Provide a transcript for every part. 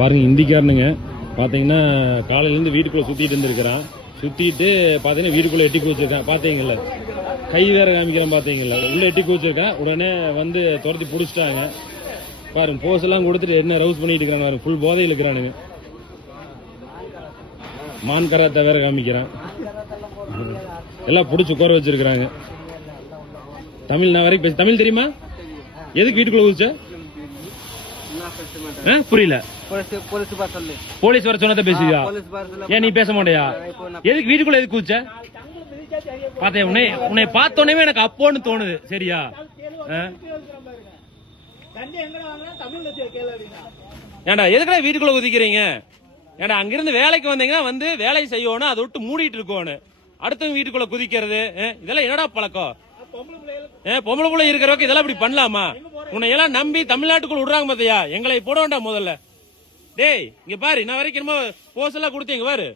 பாருங்க இந்திக்காரனுங்க பாத்தீங்கன்னா காலையில இருந்து வீட்டுக்குள்ள சுத்திட்டு இருந்திருக்கிறான். சுத்திட்டு பாத்தீங்கன்னா வீட்டுக்குள்ள எட்டி குதிச்சிருக்கான். பாத்தீங்கல்ல, கை வேற காமிக்கிறான். பாத்தீங்கல்ல, உள்ள எட்டி குதிச்சிருக்கான். உடனே வந்து துரத்தி புடிச்சிட்டாங்க. பாருங்க போஸ் எல்லாம் கொடுத்துட்டு என்ன ரவுஸ் பண்ணிட்டு இருக்காங்க பாருங்க. ஃபுல் போதையில் இருக்கிறானுங்க. மான் கராத்தை வேற காமிக்கிறான். எல்லாம் புடிச்சு உட்கார வச்சிருக்காங்க. தமிழ் நான் வரைக்கும் பேச தமிழ் தெரியுமா? எதுக்கு வீட்டுக்குள்ள குதிச்ச? புரியல. போலீஸ் வர சொன்னதை பேசுவியா? ஏன் நீ பேச மாட்டியா? எதுக்கு வீட்டுக்குள்ள எதுக்கு குதிச்ச? பாத்தேன் உன்னை பார்த்தோன்னே எனக்கு அப்போன்னு தோணுது. சரியா? ஏண்டா எதுக்குடா வீட்டுக்குள்ள குதிக்கிறீங்க? ஏண்டா அங்கிருந்து வேலைக்கு வந்தீங்கன்னா வந்து வேலை செய்யணும், அதை விட்டு மூடிட்டு இருக்கணும். அடுத்தவங்க வீட்டுக்குள்ள குதிக்கிறது இதெல்லாம் என்னடா பழக்கம்? பொம்பளை புள்ள இருக்கிறவங்க இதெல்லாம் இப்படி பண்ணலாமா? உன்னை எல்லாம் நம்பி தமிழ்நாட்டுக்குள்ள விடுறாங்க பாத்தியா? எங்களை போட வேண்டாம் முதல்ல. டேய் இங்க பாரு, நான் வரைக்கும் என்னமோ போஸ் எல்லாம் கொடுத்தீங்க பாரு,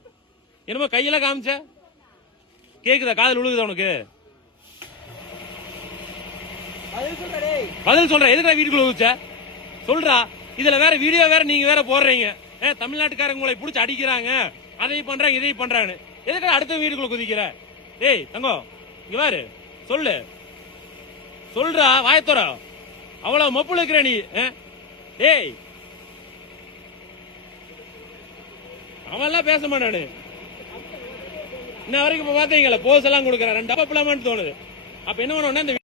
என்னமோ கையெல்லாம் காமிச்ச. கேக்குதா? காதல் விழுகுதா உனக்கு? பதில் சொல்ற. எதுக்குடா வீட்டுக்குள்ள குதிச்ச சொல்றா. இதுல வேற வீடியோ வேற நீங்க வேற போடுறீங்க. தமிழ்நாட்டுக்காரங்க உங்களை புடிச்சு அடிக்கிறாங்க, அதை பண்றாங்க இதை பண்றாங்க. எதுக்குடா அடுத்த வீட்டுக்குள்ள குதிக்கிற? டேய் தங்கம் இங்க பாரு, சொல்லு சொல்றா, வாயத்தோற. அவ்வளவு மப்புல இருக்கிற நீ. டேய் அவெல்லாம் பேச மாட்டானு. இன்ன வரைக்கும் இப்ப பாத்தீங்களா போஸ் எல்லாம் கொடுக்கற ரெண்டு அப்பலாமான்னு தோணுது. அப்ப என்ன பண்ணுவோம்னா